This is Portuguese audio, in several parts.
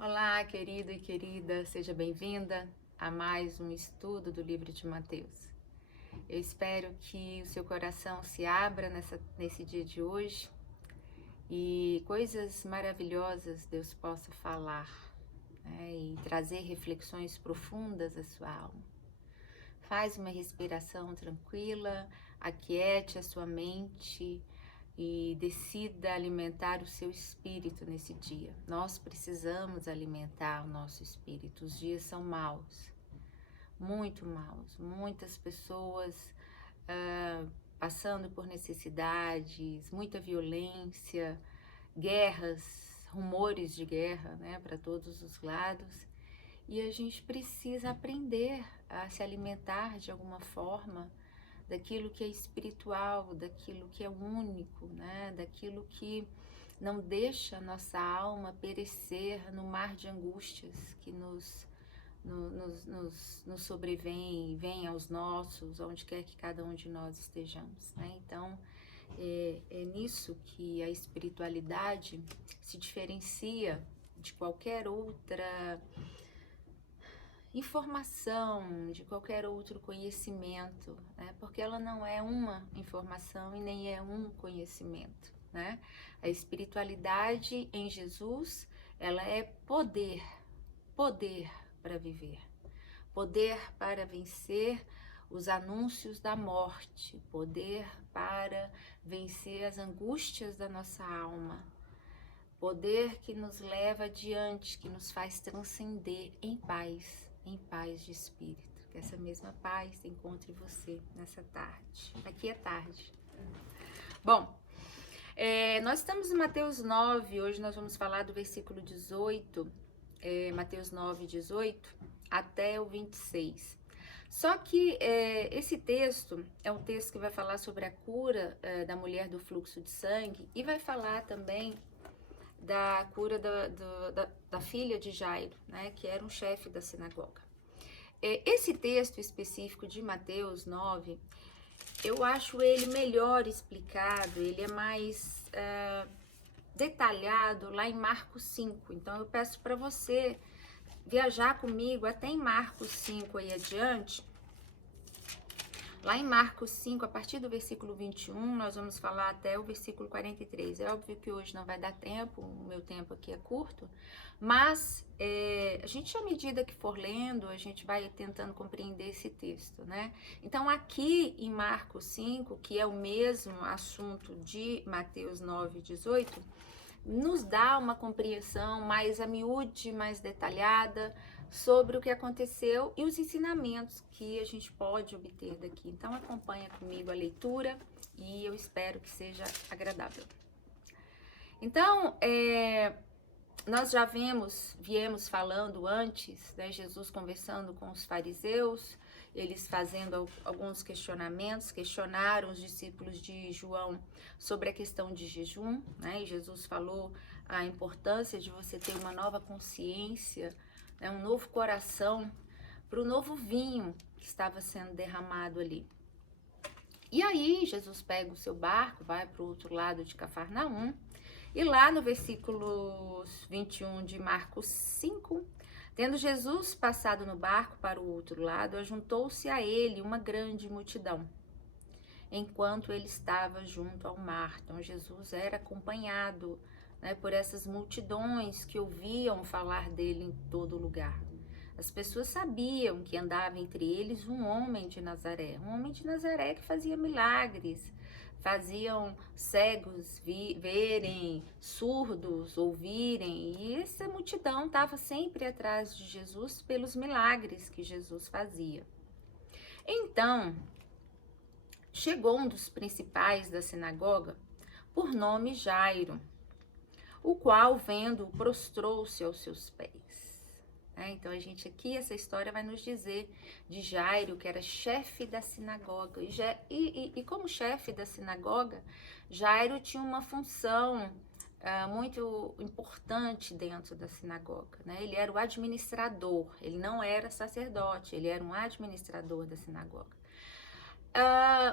Olá, querido e querida, seja bem-vinda a mais um estudo do livro de Mateus. Eu espero que o seu coração se abra nesse dia de hoje e coisas maravilhosas Deus possa falar, né, e trazer reflexões profundas à sua alma. Faz uma respiração tranquila, aquiete a sua mente e decida alimentar o seu espírito nesse dia. Nós precisamos alimentar o nosso espírito. Os dias são maus, muito maus. Muitas pessoas passando por necessidades, muita violência, guerras, rumores de guerra, né, para todos os lados. E a gente precisa aprender a se alimentar de alguma forma daquilo que é espiritual, daquilo que é único, né? Daquilo que não deixa a nossa alma perecer no mar de angústias que nos sobrevém e vem aos nossos, onde quer que cada um de nós estejamos, né? Então, é nisso que a espiritualidade se diferencia de qualquer outra informação, de qualquer outro conhecimento, né? Porque ela não é uma informação e nem é um conhecimento, né? A espiritualidade em Jesus, ela é poder, poder para viver, poder para vencer os anúncios da morte, poder para vencer as angústias da nossa alma, poder que nos leva adiante, que nos faz transcender em paz de espírito. Que essa mesma paz encontre você nessa tarde. Aqui é tarde. Bom, nós estamos em Mateus 9, hoje nós vamos falar do versículo 18, Mateus 9, 18, até o 26. Só que esse texto é um texto que vai falar sobre a cura da mulher do fluxo de sangue e vai falar também da cura da filha de Jairo, né, que era um chefe da sinagoga. Esse texto específico de Mateus 9, eu acho ele melhor explicado, ele é mais detalhado lá em Marcos 5. Então eu peço para você viajar comigo até em Marcos 5 aí adiante. Lá em Marcos 5, a partir do versículo 21, nós vamos falar até o versículo 43. É óbvio que hoje não vai dar tempo, o meu tempo aqui é curto, mas a gente, à medida que for lendo, a gente vai tentando compreender esse texto, né? Então, aqui em Marcos 5, que é o mesmo assunto de Mateus 9, 18, nos dá uma compreensão mais a miúde, mais detalhada, sobre o que aconteceu e os ensinamentos que a gente pode obter daqui. Então acompanha comigo a leitura e eu espero que seja agradável. Então, nós já viemos falando antes, né, Jesus conversando com os fariseus, eles fazendo alguns questionamentos, questionaram os discípulos de João sobre a questão de jejum, né, e Jesus falou a importância de você ter uma nova consciência, né, um novo coração para o novo vinho que estava sendo derramado ali. E aí Jesus pega o seu barco, vai para o outro lado de Cafarnaum, e lá no versículo 21 de Marcos 5, tendo Jesus passado no barco para o outro lado, ajuntou-se a ele uma grande multidão, enquanto ele estava junto ao mar. Então Jesus era acompanhado, né, por essas multidões que ouviam falar dele em todo lugar. As pessoas sabiam que andava entre eles um homem de Nazaré que fazia milagres, faziam cegos verem, surdos ouvirem, e essa multidão estava sempre atrás de Jesus pelos milagres que Jesus fazia. Então, chegou um dos principais da sinagoga, por nome Jairo, o qual, vendo-o, prostrou-se aos seus pés. Então, a gente aqui, essa história vai nos dizer de Jairo, que era chefe da sinagoga. E como chefe da sinagoga, Jairo tinha uma função muito importante dentro da sinagoga, né? Ele era o administrador, ele não era sacerdote, ele era um administrador da sinagoga.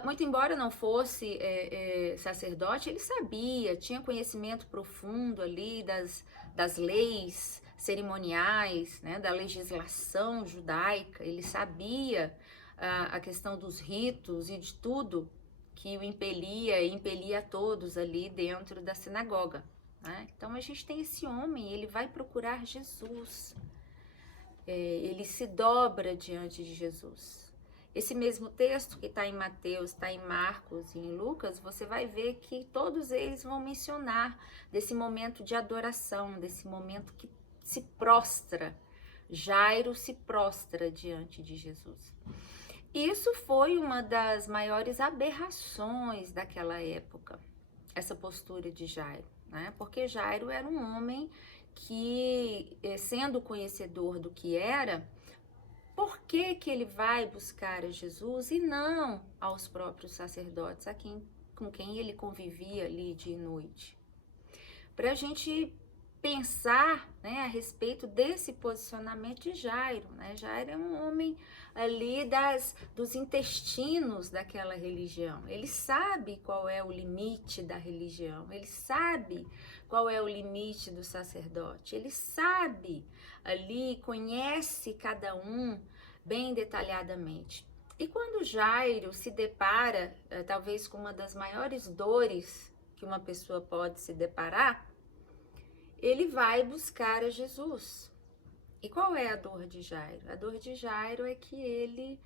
Muito embora não fosse sacerdote, ele sabia, tinha conhecimento profundo ali das leis cerimoniais, né, da legislação judaica, ele sabia a questão dos ritos e de tudo que o impelia e impelia a todos ali dentro da sinagoga, né? Então a gente tem esse homem, ele vai procurar Jesus, ele se dobra diante de Jesus. Esse mesmo texto que está em Mateus, está em Marcos e em Lucas, você vai ver que todos eles vão mencionar desse momento de adoração, desse momento que se prostra. Jairo se prostra diante de Jesus. Isso foi uma das maiores aberrações daquela época, essa postura de Jairo, né? Porque Jairo era um homem que, sendo conhecedor do que era, por que que ele vai buscar a Jesus e não aos próprios sacerdotes, com quem ele convivia ali dia e noite? Para a gente pensar, né, a respeito desse posicionamento de Jairo, né? Jairo é um homem ali dos intestinos daquela religião. Ele sabe qual é o limite da religião, ele sabe qual é o limite do sacerdote, ele sabe ali, conhece cada um bem detalhadamente. E quando Jairo se depara, talvez com uma das maiores dores que uma pessoa pode se deparar, ele vai buscar a Jesus. E qual é a dor de Jairo? A dor de Jairo é que ele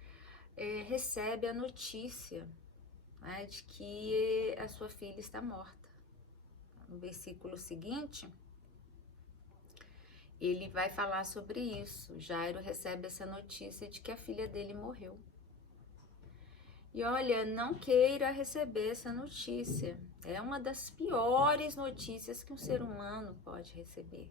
recebe a notícia, né, de que a sua filha está morta. No versículo seguinte, ele vai falar sobre isso. Jairo recebe essa notícia de que a filha dele morreu. E olha, não queira receber essa notícia. É uma das piores notícias que um ser humano pode receber.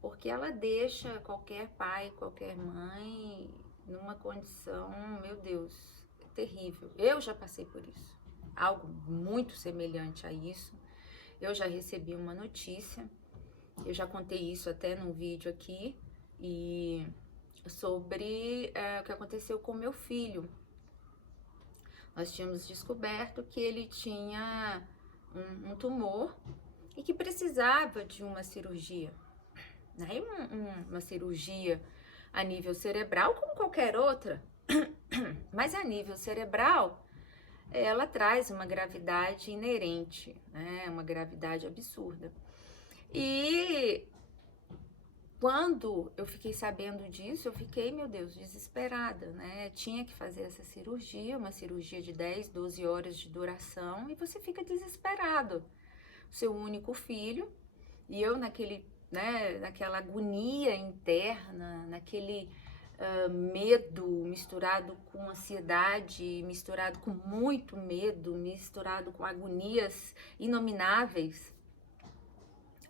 Porque ela deixa qualquer pai, qualquer mãe numa condição, meu Deus, terrível. Eu já passei por isso. Algo muito semelhante a isso. Eu já recebi uma notícia. Eu já contei isso até num vídeo aqui. E sobre o que aconteceu com meu filho. Nós tínhamos descoberto que ele tinha um tumor e que precisava de uma cirurgia. Né? Uma cirurgia a nível cerebral, como qualquer outra, mas a nível cerebral, ela traz uma gravidade inerente, né? Uma gravidade absurda. E quando eu fiquei sabendo disso, eu fiquei, meu Deus, desesperada, né? Tinha que fazer essa cirurgia, uma cirurgia de 10, 12 horas de duração, e você fica desesperado. Seu único filho, e eu naquela agonia interna, naquele medo misturado com ansiedade, misturado com muito medo, misturado com agonias inomináveis.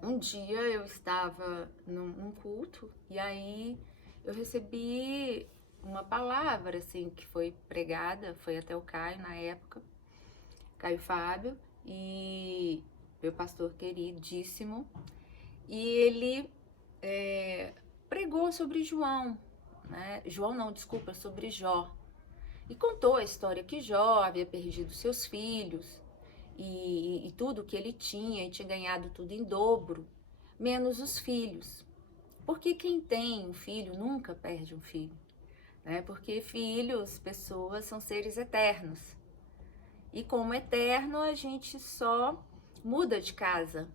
Um dia eu estava num culto e aí eu recebi uma palavra assim que foi pregada, foi até o Caio na época, Caio Fábio, e meu pastor queridíssimo, e ele pregou sobre João, né? Sobre Jó, e contou a história que Jó havia perdido seus filhos, e tudo que ele tinha, e tinha ganhado tudo em dobro, menos os filhos. Porque quem tem um filho nunca perde um filho, né? Porque filhos, pessoas, são seres eternos. E como eterno, a gente só muda de casa,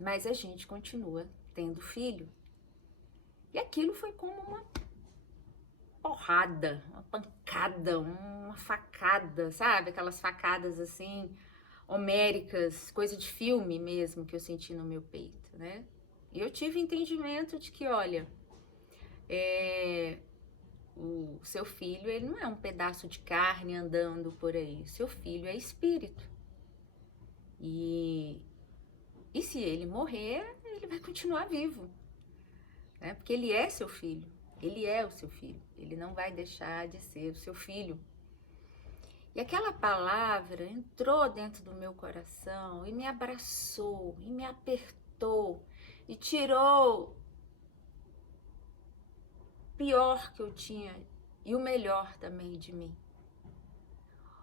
mas a gente continua tendo filho. E aquilo foi como uma porrada, uma pancada, uma facada, sabe? Aquelas facadas assim, homéricas, coisa de filme mesmo que eu senti no meu peito, né? E eu tive entendimento de que, olha, o seu filho, ele não é um pedaço de carne andando por aí. Seu filho é espírito. E se ele morrer, ele vai continuar vivo, né? Porque ele é seu filho. Ele é o seu filho. Ele não vai deixar de ser o seu filho. E aquela palavra entrou dentro do meu coração e me abraçou, e me apertou, e tirou o pior que eu tinha e o melhor também de mim.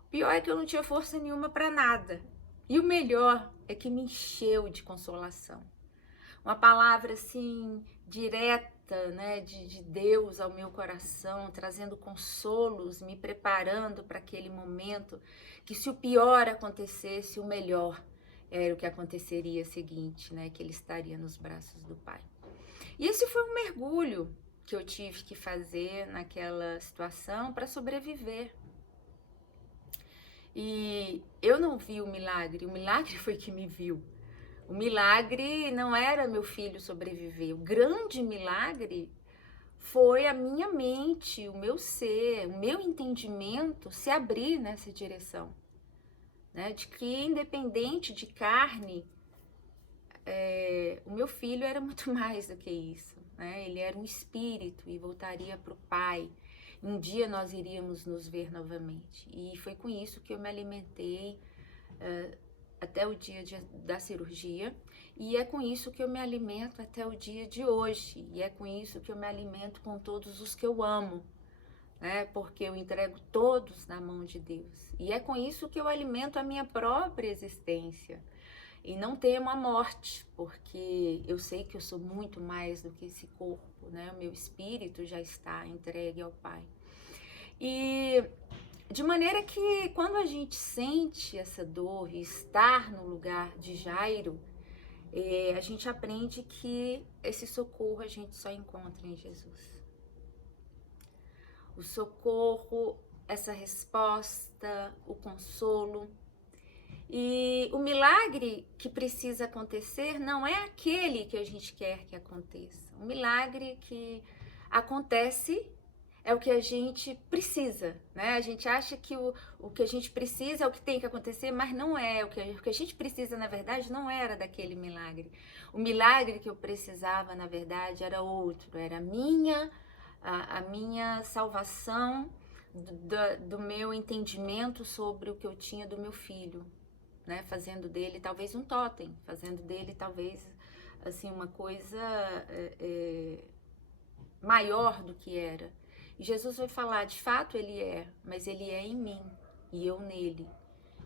O pior é que eu não tinha força nenhuma para nada. E o melhor é que me encheu de consolação. uma palavra assim direta, né, de Deus ao meu coração, trazendo consolos, me preparando para aquele momento, que se o pior acontecesse, o melhor era o que aconteceria seguinte, né, que ele estaria nos braços do Pai. E esse foi um mergulho que eu tive que fazer naquela situação para sobreviver. E eu não vi o milagre foi que me viu. O milagre não era meu filho sobreviver, o grande milagre foi a minha mente, o meu ser, o meu entendimento se abrir nessa direção, né? De que independente de carne, o meu filho era muito mais do que isso, né? Ele era um espírito e voltaria para o Pai. Um dia nós iríamos nos ver novamente. E foi com isso que eu me alimentei até o dia da cirurgia, e é com isso que eu me alimento até o dia de hoje, e é com isso que eu me alimento com todos os que eu amo, né? Porque eu entrego todos na mão de Deus, e é com isso que eu alimento a minha própria existência, e não temo a morte, porque eu sei que eu sou muito mais do que esse corpo, né? O meu espírito já está entregue ao Pai. E de maneira que quando a gente sente essa dor e estar no lugar de Jairo, a gente aprende que esse socorro a gente só encontra em Jesus. O socorro, essa resposta, o consolo. E o milagre que precisa acontecer não é aquele que a gente quer que aconteça. O milagre que acontece é o que a gente precisa, né? A gente acha que o que a gente precisa é o que tem que acontecer, mas não é. O que a gente precisa, na verdade, não era daquele milagre. O milagre que eu precisava, na verdade, era outro. Era a minha salvação do meu entendimento sobre o que eu tinha do meu filho, né? Fazendo dele talvez um totem, fazendo dele talvez assim uma coisa maior do que era. E Jesus vai falar, de fato ele é, mas ele é em mim, e eu nele,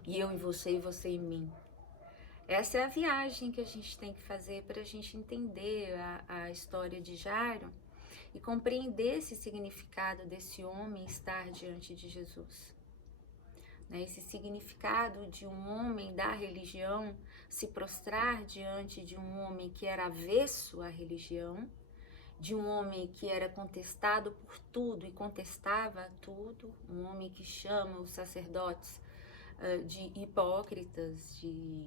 e eu em você e você em mim. Essa é a viagem que a gente tem que fazer para a gente entender a história de Jairo e compreender esse significado desse homem estar diante de Jesus. Esse significado de um homem da religião se prostrar diante de um homem que era avesso à religião, de um homem que era contestado por tudo e contestava tudo, um homem que chama os sacerdotes de hipócritas, de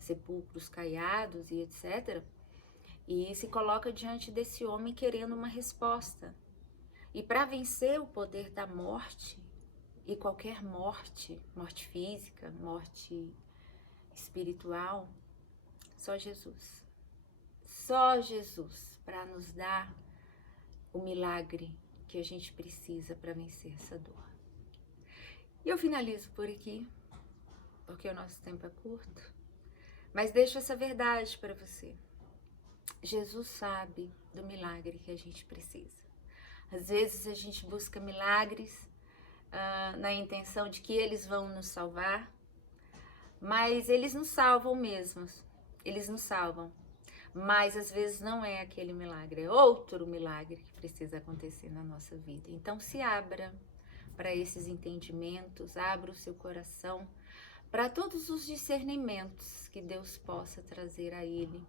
sepulcros caiados e etc. E se coloca diante desse homem querendo uma resposta. E para vencer o poder da morte, e qualquer morte, morte física, morte espiritual, só Jesus. Só Jesus para nos dar o milagre que a gente precisa para vencer essa dor. E eu finalizo por aqui, porque o nosso tempo é curto, mas deixo essa verdade para você. Jesus sabe do milagre que a gente precisa. Às vezes a gente busca milagres na intenção de que eles vão nos salvar, mas eles nos salvam mesmos, eles nos salvam. Mas às vezes não é aquele milagre, é outro milagre que precisa acontecer na nossa vida. Então se abra para esses entendimentos, abra o seu coração para todos os discernimentos que Deus possa trazer a Ele,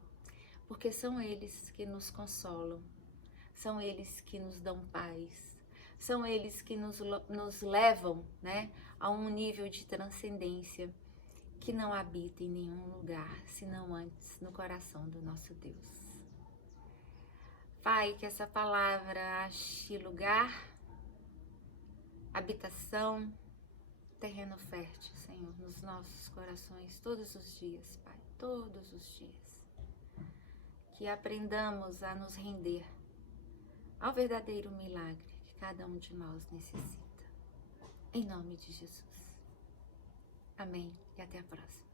porque são eles que nos consolam, são eles que nos dão paz, são eles que nos levam, né, a um nível de transcendência que não habita em nenhum lugar, senão antes no coração do nosso Deus. Pai, que essa palavra ache lugar, habitação, terreno fértil, Senhor, nos nossos corações todos os dias, Pai, todos os dias. Que aprendamos a nos render ao verdadeiro milagre que cada um de nós necessita. Em nome de Jesus. Amém e até a próxima.